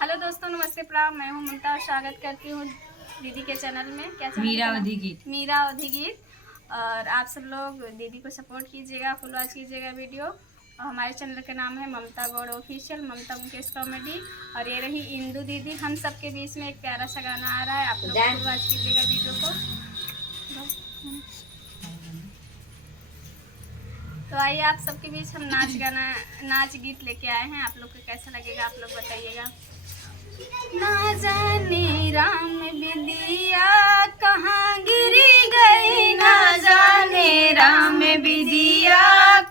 Hello दोस्तों, नमस्ते, प्रणाम। मैं हूं ममता और स्वागत करती हूं दीदी के चैनल में। क्या चैनल? मीरा अवधी गीत। और आप सब लोग दीदी को सपोर्ट कीजिएगा, फुल वॉच कीजिएगा वीडियो। और हमारे चैनल का नाम है ममता गौड़ ऑफिशियल, ममता मुकेश कॉमेडी। और ये रही इंदू दीदी। हम सबके बीच में एक प्यारा सा गाना आ रहा है, आप लोग फुल वॉच कीजिएगा वीडियो को। तो आइए, आप सबके बीच हम नाच गीत लेके आए हैं। आप लोग को कैसा लगेगा आप लोग बताइएगा। ना जाने राम बिदिया कहाँ गिरी गई, ना जाने राम बिदिया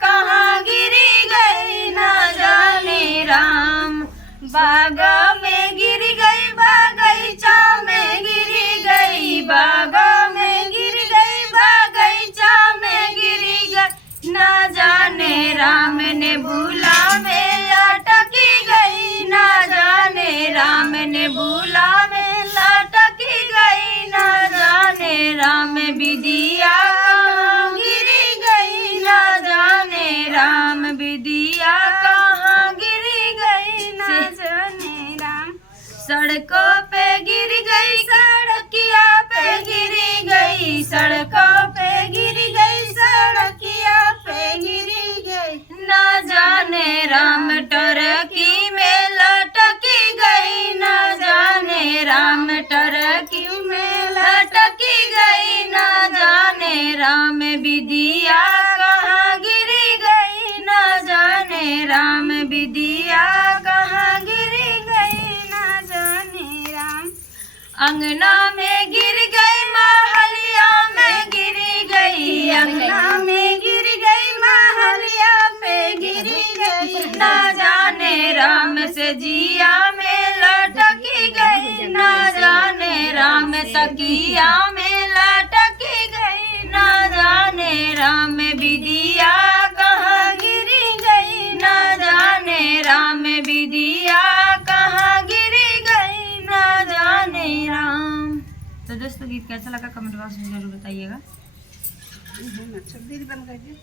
कहाँ गिरी गई, ना जाने राम बागा में गिर गई, बागीचा में गिर गई, बागा में गिर गई, बागीचा में गिर गई, ना जाने राम ने भूला में लटकी गई, ना जाने राम ने भूला में लटकी गई, ना जाने राम बिदिया कहाँ गिरी गई, ना जाने राम बिदिया कहाँ गिरी गई, ना जाने राम सड़कों पे गिर गई, सड़किया पे गिरी गई, सड़कों पे गिर गई, सड़किया पे गिरी गई, ना जाने राम टरकी में लटकी गई, ना जाने राम टरकी में लटकी गई, ना जाने राम बिदिया कहाँ गिरी गई, ना जाने राम बिदिया कहाँ गिरी गई, ना जाने राम अंगना में गिर गई, महलिया में गिरी गई, अंगना में गिर गई, महलिया पे गिरी गई, ना जाने राम से जिया में लटकी गई, ना जाने राम तकिया में लटकी गई, ना जाने राम बिदिया कहाँ गिरी गई, ना जाने राम बिदिया कहाँ गिरी गई, ना जाने राम। तो दोस्तों, गीत कैसा लगा कमेंट बॉक्स में जरूर बताइएगा। अच्छा दीदी बन गई।